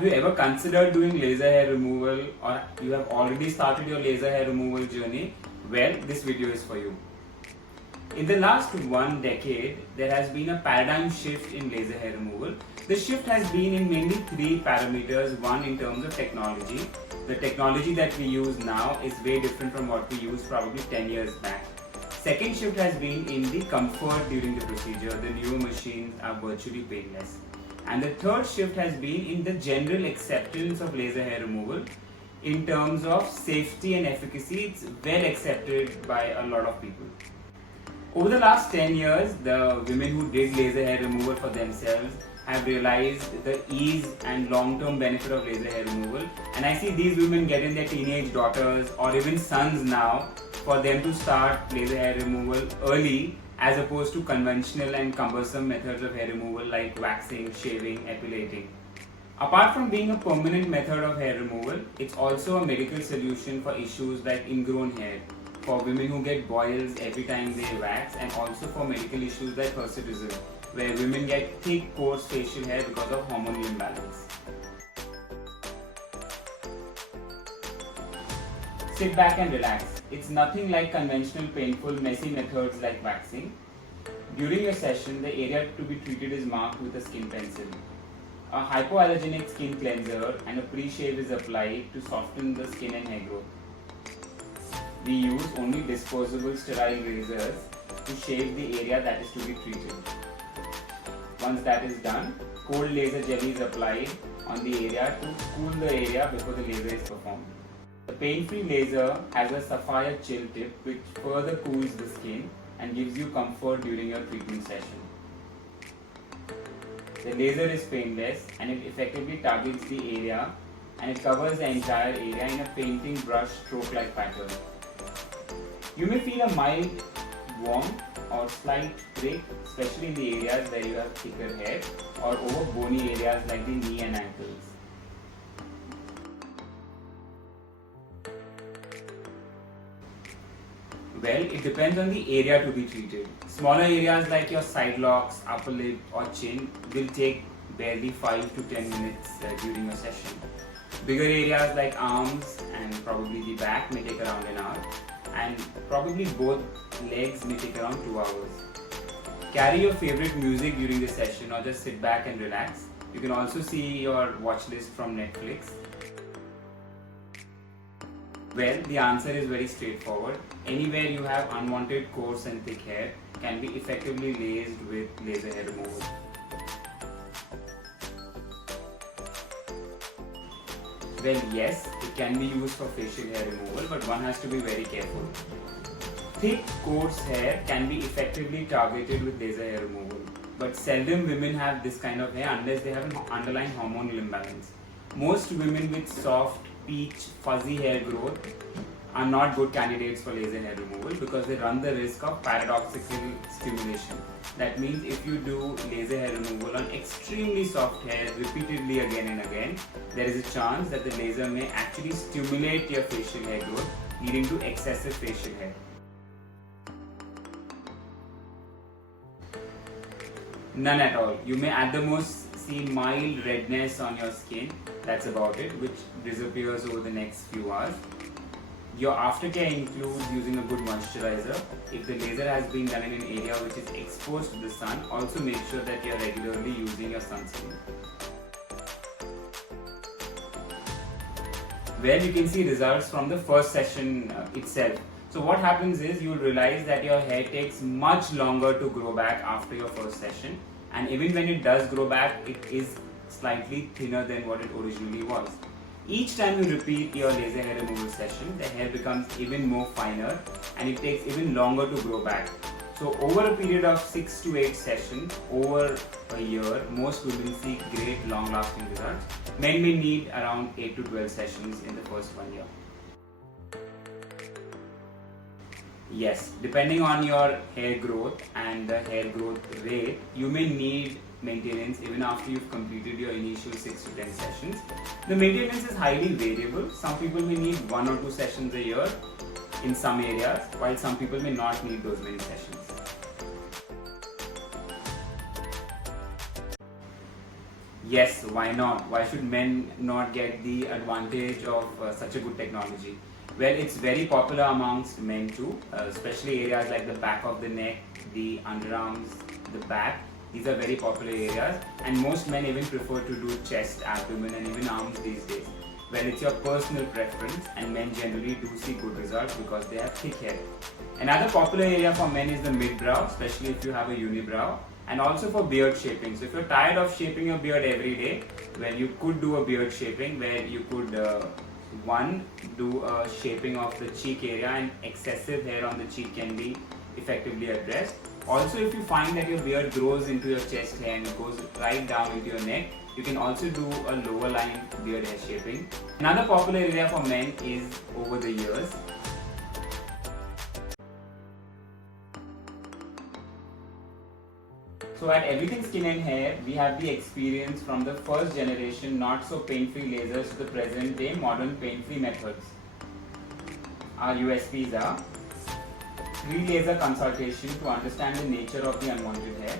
Have you ever considered doing laser hair removal, or you have already started your laser hair removal journey? Well, this video is for you. In the last 1 decade, there has been a paradigm shift in laser hair removal. The shift has been in mainly three parameters. One, in terms of technology. The technology that we use now is way different from what we used probably 10 years back. Second shift has been in the comfort during the procedure. The newer machines are virtually painless. And the third shift has been in the general acceptance of laser hair removal. In terms of safety and efficacy, it's well accepted by a lot of people. Over the last 10 years, the women who did laser hair removal for themselves have realized the ease and long-term benefit of laser hair removal. And I see these women getting their teenage daughters or even sons now for them to start laser hair removal early, as opposed to conventional and cumbersome methods of hair removal like waxing, shaving, epilating. Apart from being a permanent method of hair removal, it's also a medical solution for issues like ingrown hair, for women who get boils every time they wax, and also for medical issues like hirsutism, where women get thick, coarse facial hair because of hormonal imbalance. Sit back and relax. It's nothing like conventional, painful, messy methods like waxing. During your session, the area to be treated is marked with a skin pencil. A hypoallergenic skin cleanser and a pre-shave is applied to soften the skin and hair growth. We use only disposable sterile razors to shave the area that is to be treated. Once that is done, cold laser jelly is applied on the area to cool the area before the laser is performed. The pain-free laser has a sapphire chill tip which further cools the skin and gives you comfort during your treatment session. The laser is painless and it effectively targets the area, and it covers the entire area in a painting brush stroke-like pattern. You may feel a mild warmth or slight prick, especially in the areas where you have thicker hair or over bony areas like the knee and ankles. Well, it depends on the area to be treated. Smaller areas like your side locks, upper lip or chin will take barely 5 to 10 minutes during your session. Bigger areas like arms and probably the back may take around an hour, and probably both legs may take around 2 hours. Carry your favorite music during the session or just sit back and relax. You can also see your watch list from Netflix. Well, the answer is very straightforward. Anywhere you have unwanted coarse and thick hair can be effectively lased with laser hair removal. Well, yes, it can be used for facial hair removal, but one has to be very careful. Thick, coarse hair can be effectively targeted with laser hair removal, but seldom women have this kind of hair unless they have an underlying hormonal imbalance. Most women with soft, peach, fuzzy hair growth are not good candidates for laser hair removal because they run the risk of paradoxical stimulation. That means if you do laser hair removal on extremely soft hair repeatedly again and again, there is a chance that the laser may actually stimulate your facial hair growth, leading to excessive facial hair. None at all. You may at the most see mild redness on your skin, that's about it, which disappears over the next few hours. Your aftercare includes using a good moisturizer. If the laser has been done in an area which is exposed to the sun, also make sure that you are regularly using your sunscreen. Where you can see results from the first session itself. So what happens is you'll realize that your hair takes much longer to grow back after your first session, and even when it does grow back, it is slightly thinner than what it originally was. Each time you repeat your laser hair removal session, the hair becomes even more finer and it takes even longer to grow back. So over a period of 6 to 8 sessions, over a year, most women see great long-lasting results. Men may need around 8 to 12 sessions in the first 1 year. Yes, depending on your hair growth and the hair growth rate, you may need maintenance even after you've completed your initial 6 to 10 sessions. The maintenance is highly variable. Some people may need 1 or 2 sessions a year in some areas, while some people may not need those many sessions. Yes, why not? Why should men not get the advantage of such a good technology? Well, it's very popular amongst men too, especially areas like the back of the neck, the underarms, the back. These are very popular areas, and most men even prefer to do chest, abdomen, and even arms these days. Well, it's your personal preference, and men generally do see good results because they have thick hair. Another popular area for men is the mid-brow, especially if you have a unibrow, and also for beard shaping. So if you're tired of shaping your beard every day, well, you could do a beard shaping where you could one, do a shaping of the cheek area, and excessive hair on the cheek can be effectively addressed. Also, if you find that your beard grows into your chest hair and it goes right down into your neck, you can also do a lower line beard hair shaping. Another popular area for men is over the ears. So at Everything Skin and Hair, we have the experience from the first generation not so pain-free lasers to the present day modern pain-free methods. Our USPs are free laser consultation to understand the nature of the unwanted hair,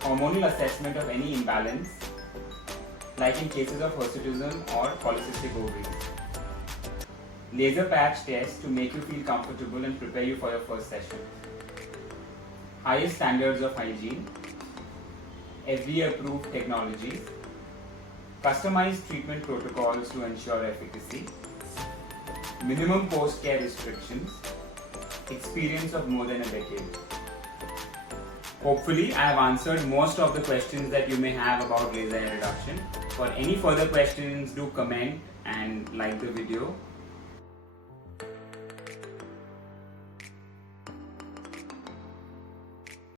hormonal assessment of any imbalance, like in cases of hirsutism or polycystic ovaries, laser patch test to make you feel comfortable and prepare you for your first session, highest standards of hygiene, FDA approved technologies, customized treatment protocols to ensure efficacy, minimum post-care restrictions, experience of more than a decade. Hopefully, I have answered most of the questions that you may have about laser hair reduction. For any further questions, do comment and like the video.